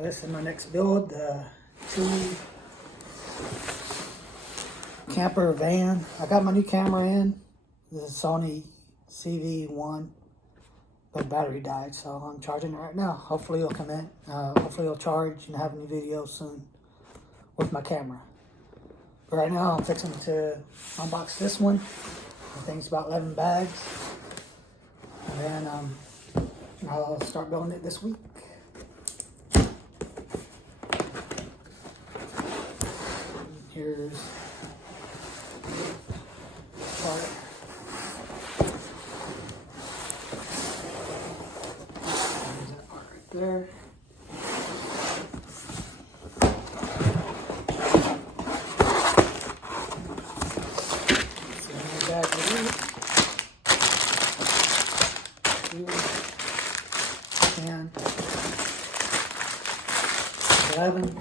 This is my next build, the two camper van. I got my new camera in. This is Sony CV1, but battery died, so I'm charging it right now. Hopefully it'll come in. Hopefully it'll charge and have a new video soon with my camera. But right now I'm fixing to unbox this one. I think it's about 11 bags. And then I'll start building it this week. Here's part. There's that part right there. And 11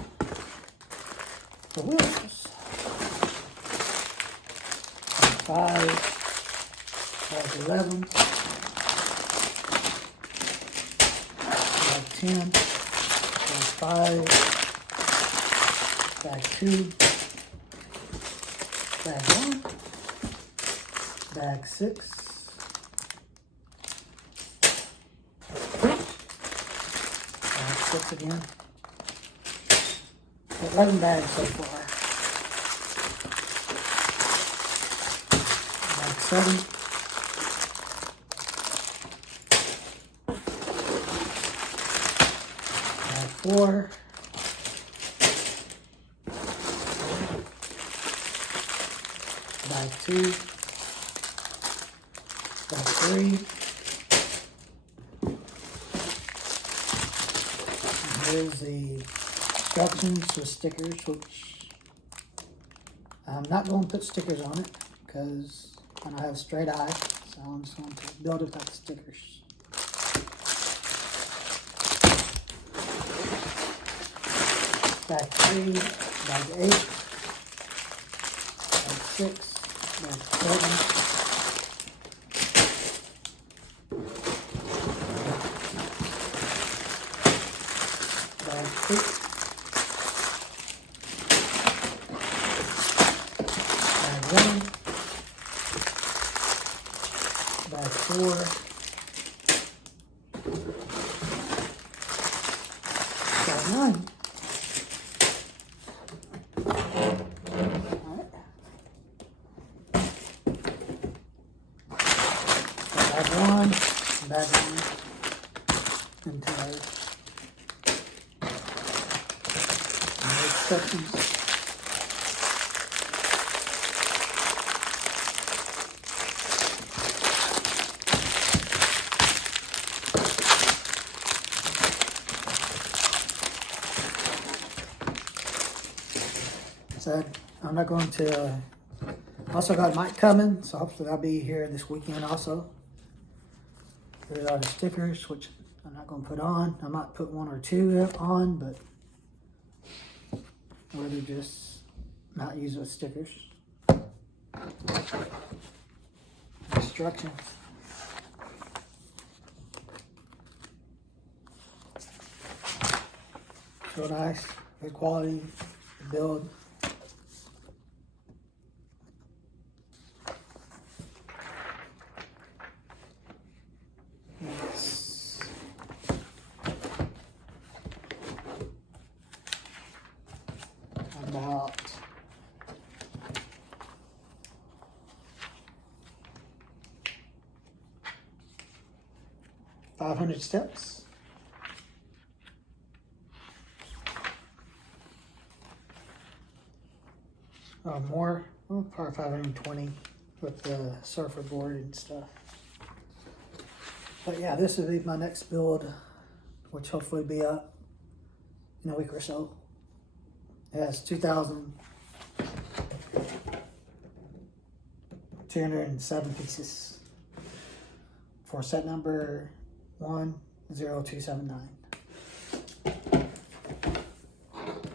the wheels, 5 has 11, 10 has 5, bag 2, bag 1, bag 6, bag 6 again. 11 bags so far. Bag 7. Bag 4. Bag 2. Bag 3. And here's the instructions with stickers, which I'm not going to put stickers on it because I don't have a straight eye, so I'm just going to build it without the stickers. Bag 3, bag 8, bag 6, bag 7, bag 8, bag 1, bag 4, bag 9. Alright. Bag 1, bag 1, and tires. And the instructions. I'm not going to, also got Mike coming, so hopefully I'll be here this weekend also. There's all the stickers, which I'm not going to put on. I might put 1 or 2 on, but I'd rather just not use those stickers. Instructions. So nice, good quality build. About 500 steps. More, well, probably 520 with the surfer board and stuff. But yeah, this will be my next build, which hopefully will be up in a week or so. It has 2,207 pieces for set number 10279.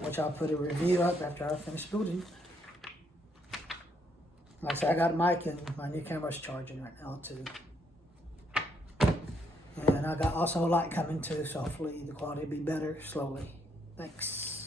Which I'll put a review up after I finish building. Like I said, I got a mic and my new camera's charging right now too. And I got also a light coming too, so hopefully the quality will be better slowly. Thanks.